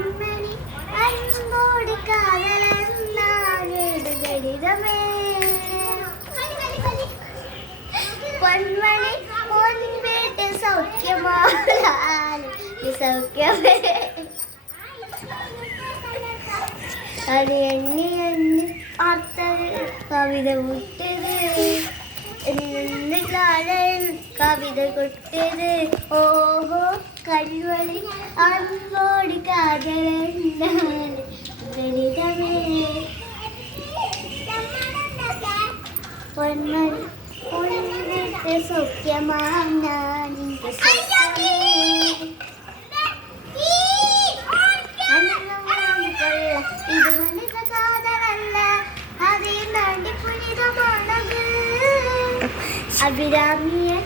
പൊന്മണി അൻപോട് കാതലെന്നാലേത് ഗണിതമേ പൊന്മണി പൊൻപേട്ട് സൗഖ്യമാണ് സൗഖ്യമേ അത് എണ്ണി എണ്ണി പാർത്തത് കവിത വിട്ടത് കവിത കൊട്ടത് ഓഹോ കൺവളി അൻപോട് കാതലെന്നാണ് ഗണിതമേ പൊന്മണി പൊൻപേട്ട് സൗഖ്യമാണ് ഇത് മനിത കാതലല്ല അതിൽ നടി പുനിതമാണത് അഭിരാമിയെ